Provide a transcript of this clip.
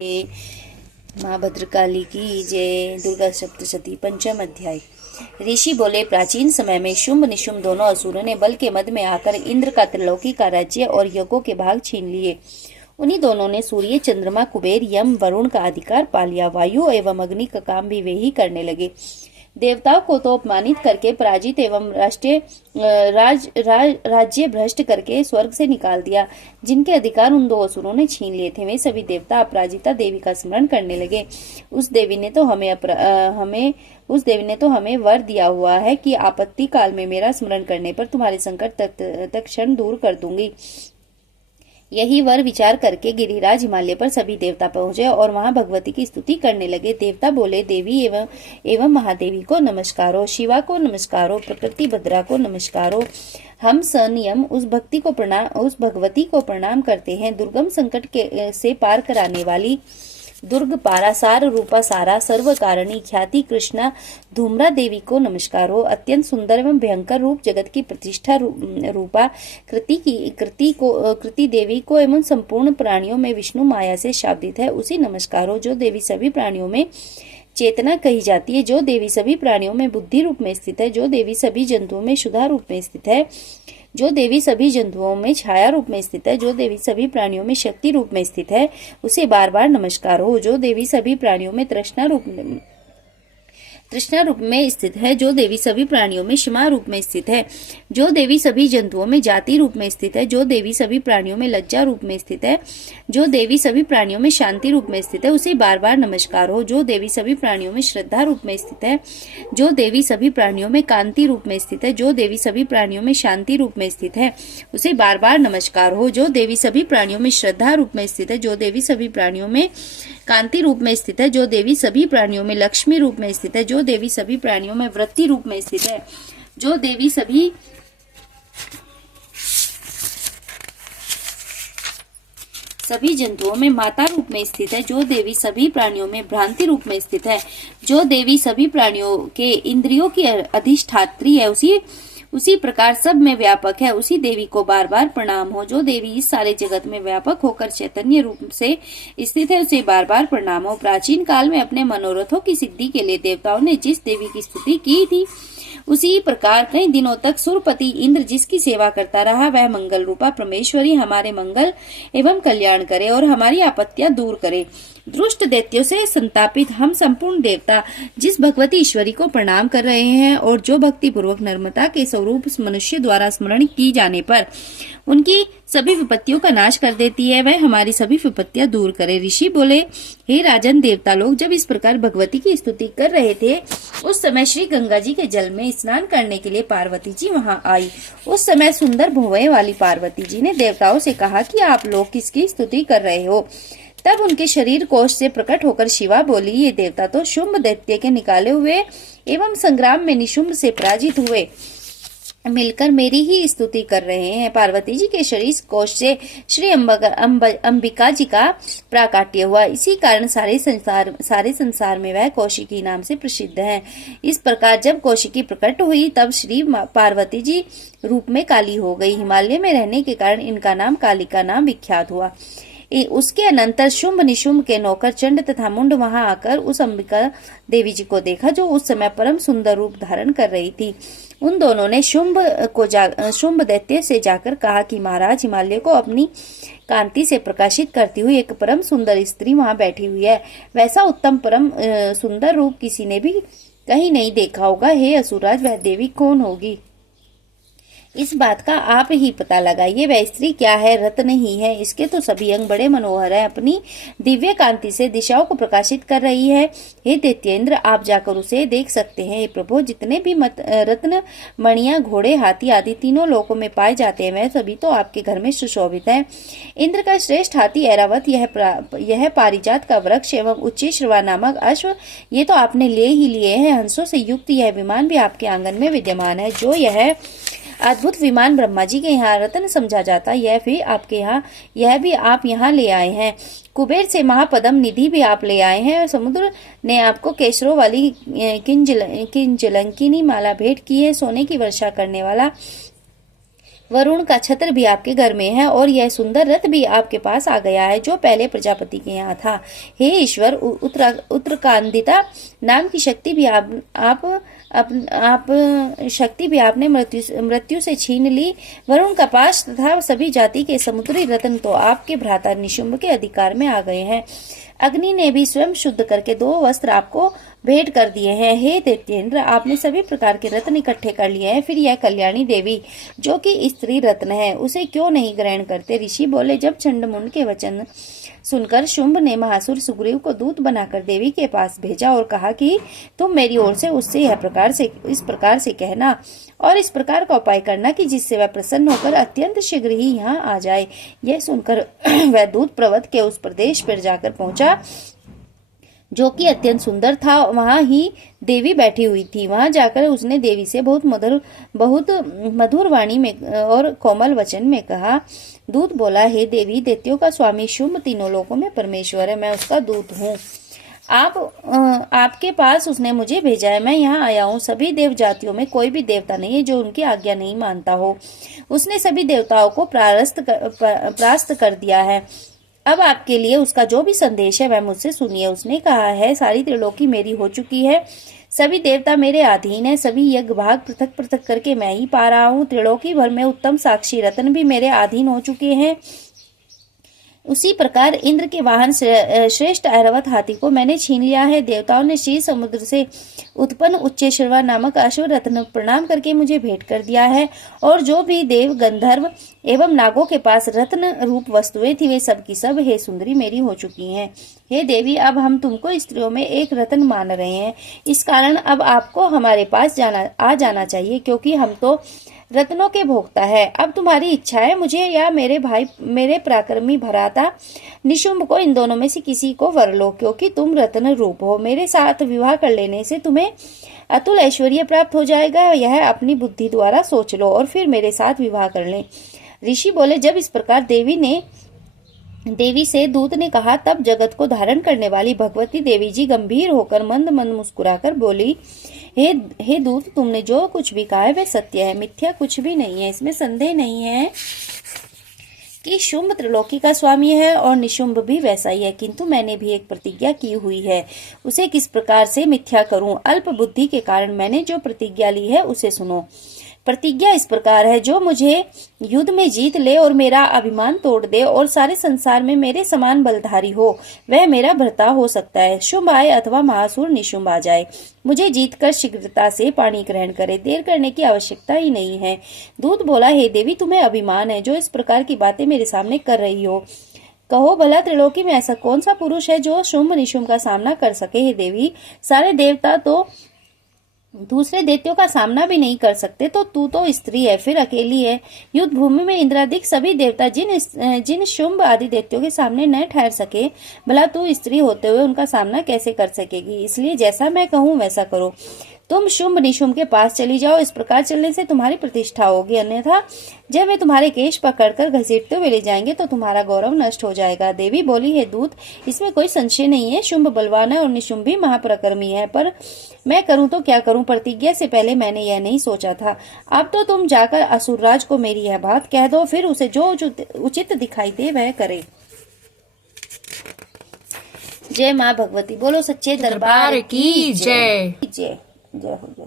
माँ भद्रकाली की जय। दुर्गा सप्तशती पंचम अध्याय। ऋषि बोले, प्राचीन समय में शुंभ निशुंभ दोनों असुरों ने बल के मद में आकर इंद्र का त्रिलोकी का राज्य और यज्ञों के भाग छीन लिए। उन्हीं दोनों ने सूर्य, चंद्रमा, कुबेर, यम, वरुण का अधिकार पा लिया। वायु एवं अग्नि का काम भी वे ही करने लगे। देवताओं को तो अपमानित करके, पराजित एवं राज्य भ्रष्ट करके स्वर्ग से निकाल दिया। जिनके अधिकार उन दो असुरों ने छीन लिए थे, वे सभी देवता अपराजिता देवी का स्मरण करने लगे। उस देवी ने तो हमें वर दिया हुआ है कि आपत्ति काल में मेरा स्मरण करने पर तुम्हारे संकट तत्क्षण दूर कर दूंगी। यही वर विचार करके गिरिराज हिमालय पर सभी देवता पहुंचे और वहां भगवती की स्तुति करने लगे। देवता बोले, देवी एवं महादेवी को नमस्कारो, शिवा को नमस्कारो, प्रकृति भद्रा को नमस्कारो। हम सनियम उस भगवती को प्रणाम करते हैं। दुर्गम संकट से पार कराने वाली, दुर्ग पारा, सार रूपा, सारा, सर्व कारणी, ख्याति कृष्णा धूम्रा देवी को नमस्कार हो। अत्यंत सुंदर एवं भयंकर रूप, जगत की प्रतिष्ठा रूपा कृति देवी को एवं संपूर्ण प्राणियों में विष्णु माया से शाब्दित है, उसी नमस्कार हो। जो देवी सभी प्राणियों में चेतना कही जाती है, जो देवी सभी प्राणियों में बुद्धि रूप में स्थित है, जो देवी सभी जंतुओं में शुद्धा रूप में स्थित है, जो देवी सभी जंतुओं में छाया रूप में स्थित है, जो देवी सभी प्राणियों में शक्ति रूप में स्थित है, उसे बार बार नमस्कार हो। जो देवी सभी प्राणियों में तृष्णा रूप में स्थित है, जो देवी सभी प्राणियों में क्षमा रूप में स्थित है, जो देवी सभी जंतुओं में जाति रूप में स्थित है, जो देवी सभी प्राणियों में लज्जा रूप में स्थित है, जो देवी सभी प्राणियों में शांति रूप में स्थित है, उसे बार बार नमस्कार हो। जो देवी सभी प्राणियों में श्रद्धा रूप में स्थित है, जो देवी सभी प्राणियों में कांति रूप में स्थित है, जो देवी सभी प्राणियों में शांति रूप में स्थित है, उसे बार बार नमस्कार हो। जो देवी सभी प्राणियों में श्रद्धा रूप में स्थित है, जो देवी सभी प्राणियों में कांति रूप में स्थित है, जो देवी सभी प्राणियों में लक्ष्मी रूप में स्थित है, जो देवी सभी प्राणियों में वृत्ति रूप में स्थित है, जो देवी सभी जंतुओं में माता रूप में स्थित है, जो देवी सभी प्राणियों में भ्रांति रूप में स्थित है, जो देवी सभी प्राणियों के इंद्रियों की अधिष्ठात्री है, उसी प्रकार सब में व्यापक है, उसी देवी को बार बार प्रणाम हो। जो देवी इस सारे जगत में व्यापक होकर चैतन्य रूप से स्थित है, उसे बार बार प्रणाम हो। प्राचीन काल में अपने मनोरथों की सिद्धि के लिए देवताओं ने जिस देवी की स्तुति की थी, उसी प्रकार कई दिनों तक सुरपति इंद्र जिसकी सेवा करता रहा, वह मंगल रूपा परमेश्वरी हमारे मंगल एवं कल्याण करे और हमारी आपत्तियां दूर करे। दुष्ट दैत्यों से संतापित हम संपूर्ण देवता जिस भगवती ईश्वरी को प्रणाम कर रहे हैं और जो भक्ति पूर्वक नर्मदा के स्वरूप मनुष्य द्वारा स्मरण की जाने पर उनकी सभी विपत्तियों का नाश कर देती है, वह हमारी सभी विपत्तियां दूर करे। ऋषि बोले, हे राजन, देवता लोग जब इस प्रकार भगवती की स्तुति कर रहे थे, उस समय श्री गंगा जी के जल में स्नान करने के लिए पार्वती जी वहां आई। उस समय सुंदर भुवों वाली पार्वती जी ने देवताओं से कहा कि आप लोग किसकी स्तुति कर रहे हो। तब उनके शरीर कोश से प्रकट होकर शिवा बोली, ये देवता तो शुंभ दैत्य के निकाले हुए एवं संग्राम में निशुंभ से पराजित हुए मिलकर मेरी ही स्तुति कर रहे हैं। पार्वती जी के शरीर कोश से श्री अंबिका जी का प्राकाट्य हुआ, इसी कारण सारे संसार में वह कौशिकी नाम से प्रसिद्ध है। इस प्रकार जब कौशिकी प्रकट हुई, तब श्री पार्वती जी रूप में काली हो गई। हिमालय में रहने के कारण इनका नाम कालिका नाम विख्यात हुआ। उसके अनंतर शुंभ निशुंभ के नौकर चंड तथा मुंड वहां आकर उस अंबिका देवी जी को देखा, जो उस समय परम सुंदर रूप धारण कर रही थी। उन दोनों ने शुंभ दैत्य से जाकर कहा कि महाराज, हिमालय को अपनी कांति से प्रकाशित करती हुई एक परम सुंदर स्त्री वहां बैठी हुई है। वैसा उत्तम परम सुंदर रूप किसी ने भी कहीं नहीं देखा होगा। हे असुरराज, वह देवी कौन होगी? इस बात का आप ही पता लगाइए। वह स्त्री क्या है? रत्न ही है। इसके तो सभी अंग बड़े मनोहर हैं। अपनी दिव्य कांति से दिशाओं को प्रकाशित कर रही है। हे दैत्येंद्र, आप जाकर उसे देख सकते हैं। हे प्रभु, जितने भी रत्न, मणियां, घोड़े, हाथी आदि तीनों लोकों में पाए जाते हैं, वह सभी तो आपके घर में सुशोभित है। इंद्र का श्रेष्ठ हाथी ऐरावत, यह पारिजात का वृक्ष एवं उच्चैश्रवा नामक अश्व, ये तो आपने ले ही लिए हैं। हंसों से युक्त यह विमान भी आपके आंगन में विद्यमान है। जो यह अद्भुत विमान ब्रह्मा जी के यहाँ रत्न समझा जाता, यह भी आप यहाँ ले आए हैं। कुबेर से महापदम निधि भी आप ले आए हैं। समुद्र ने आपको केसरों वाली किंजलंकिनी माला भेंट की है। सोने की वर्षा करने वाला वरुण का छत्र भी आपके घर में है और यह सुंदर रथ भी आपके पास आ गया है जो पहले प्रजापति के यहाँ था। हे ईश्वर, उत्तराकांदिता नाम की शक्ति भी आप शक्ति भी आपने मृत्यु से छीन ली। वरुण का पाश तथा सभी जाति के समुद्री रत्न तो आपके भ्राता निशुंभ के अधिकार में आ गए हैं। अग्नि ने भी स्वयं शुद्ध करके 2 वस्त्र आपको भेंट कर दिए हैं। हे दैत्येंद्र, आपने सभी प्रकार के रत्न इकट्ठे कर लिए हैं, फिर यह कल्याणी देवी जो कि स्त्री रत्न है उसे क्यों नहीं ग्रहण करते? ऋषि बोले, जब चंडमुंड के वचन सुनकर शुंभ ने महासुर सुग्रीव को दूत बनाकर देवी के पास भेजा और कहा कि तुम मेरी ओर से उससे इस प्रकार से कहना और इस प्रकार का उपाय करना कि जिससे वह प्रसन्न होकर अत्यंत शीघ्र ही यहाँ आ जाए। यह सुनकर वह दूत पर्वत के उस प्रदेश पर जाकर पहुंचा जो कि अत्यंत सुंदर था। वहां ही देवी बैठी हुई थी। वहां जाकर उसने देवी से बहुत मधुर वाणी में और कोमल वचन में कहा। दूत बोला, हे देवी, दैत्यों का स्वामी शुंभ तीनों लोकों में परमेश्वर है, मैं उसका दूत हूँ। आपके पास उसने मुझे भेजा है। मैं यहाँ आया हूँ। सभी देव जातियों में कोई भी देवता नहीं है जो उनकी आज्ञा नहीं मानता हो। उसने सभी देवताओं को परास्त कर दिया है। अब आपके लिए उसका जो भी संदेश है वह मुझसे सुनिए। उसने कहा है, सारी त्रिलोकी मेरी हो चुकी है, सभी देवता मेरे अधीन है, सभी यज्ञ भाग पृथक पृथक करके मैं ही पा रहा हूँ। त्रिलोकी भर में उत्तम साक्षी रत्न भी मेरे अधीन हो चुके हैं। उसी प्रकार इंद्र के वाहन श्रेष्ठ ऐरावत हाथी को मैंने छीन लिया है। देवताओं ने क्षीर समुद्र से उत्पन्न उच्चेश्वर नामक अश्व रत्न प्रणाम करके मुझे भेंट कर दिया है और जो भी देव गंधर्व एवं नागों के पास रत्न रूप वस्तुएं थी वे सब की सब हे सुंदरी मेरी हो चुकी हैं। हे देवी, अब हम तुमको स्त्रियों में एक रत्न मान रहे हैं। इस कारण अब आपको हमारे पास आ जाना चाहिए क्योंकि हम तो रत्नों के भोक्ता है। अब तुम्हारी इच्छा है, मुझे या मेरे पराक्रमी भ्राता निशुंभ को इन दोनों में से किसी को वर लो क्योंकि तुम रत्न रूप हो। मेरे साथ विवाह कर लेने से तुम्हें अतुल ऐश्वर्य प्राप्त हो जाएगा। यह अपनी बुद्धि द्वारा सोच लो और फिर मेरे साथ विवाह कर लें। ऋषि बोले, जब इस प्रकार देवी से दूत ने कहा तब जगत को धारण करने वाली भगवती देवी जी गंभीर होकर मंद मंद मुस्कुराकर बोली, हे दूत, तुमने जो कुछ भी कहा है वह सत्य है, मिथ्या कुछ भी नहीं है। इसमें संदेह नहीं है कि शुंभ त्रिलोकी का स्वामी है और निशुंभ भी वैसा ही है, किंतु मैंने भी एक प्रतिज्ञा की हुई है, उसे किस प्रकार से मिथ्या करूं? अल्प बुद्धि के कारण मैंने जो प्रतिज्ञा ली है उसे सुनो। प्रतिज्ञा इस प्रकार है, जो मुझे युद्ध में जीत ले और मेरा अभिमान तोड़ दे और सारे संसार में मेरे समान बलधारी हो वह मेरा भर्ता हो सकता है। शुंभ आए अथवा महासुर निशुंभ आ जाए, मुझे जीतकर शीघ्रता से पानी ग्रहण करे, देर करने की आवश्यकता ही नहीं है। दूत बोला, हे देवी, तुम्हें अभिमान है जो इस प्रकार की बातें मेरे सामने कर रही हो। कहो भला त्रिलोकी में ऐसा कौन सा पुरुष है जो शुंभ निशुंभ का सामना कर सके? हे देवी, सारे देवता तो दूसरे दैत्यों का सामना भी नहीं कर सकते, तो तू तो स्त्री है, फिर अकेली है। युद्ध भूमि में इंद्रादिक सभी देवता जिन शुंभ आदि दैत्यों के सामने न ठहर सके, भला तू स्त्री होते हुए उनका सामना कैसे कर सकेगी? इसलिए जैसा मैं कहूँ वैसा करो। तुम शुंभ निशुंभ के पास चली जाओ, इस प्रकार चलने से तुम्हारी प्रतिष्ठा होगी, अन्यथा जब वे तुम्हारे केश पकड़कर घसीटते हुए ले जाएंगे तो तुम्हारा गौरव नष्ट हो जाएगा। देवी बोली, हे दूत, इसमें कोई संशय नहीं है, शुंभ बलवान है और निशुंभ भी महापराक्रमी है, पर मैं करूं तो क्या करूं? प्रतिज्ञा से पहले मैंने यह नहीं सोचा था। अब तो तुम जाकर असुरराज को मेरी यह बात कह दो, फिर उसे जो उचित दिखाई दे वह करे। जय माँ भगवती। बोलो सच्चे दरबार की जय। जय जय हो जय।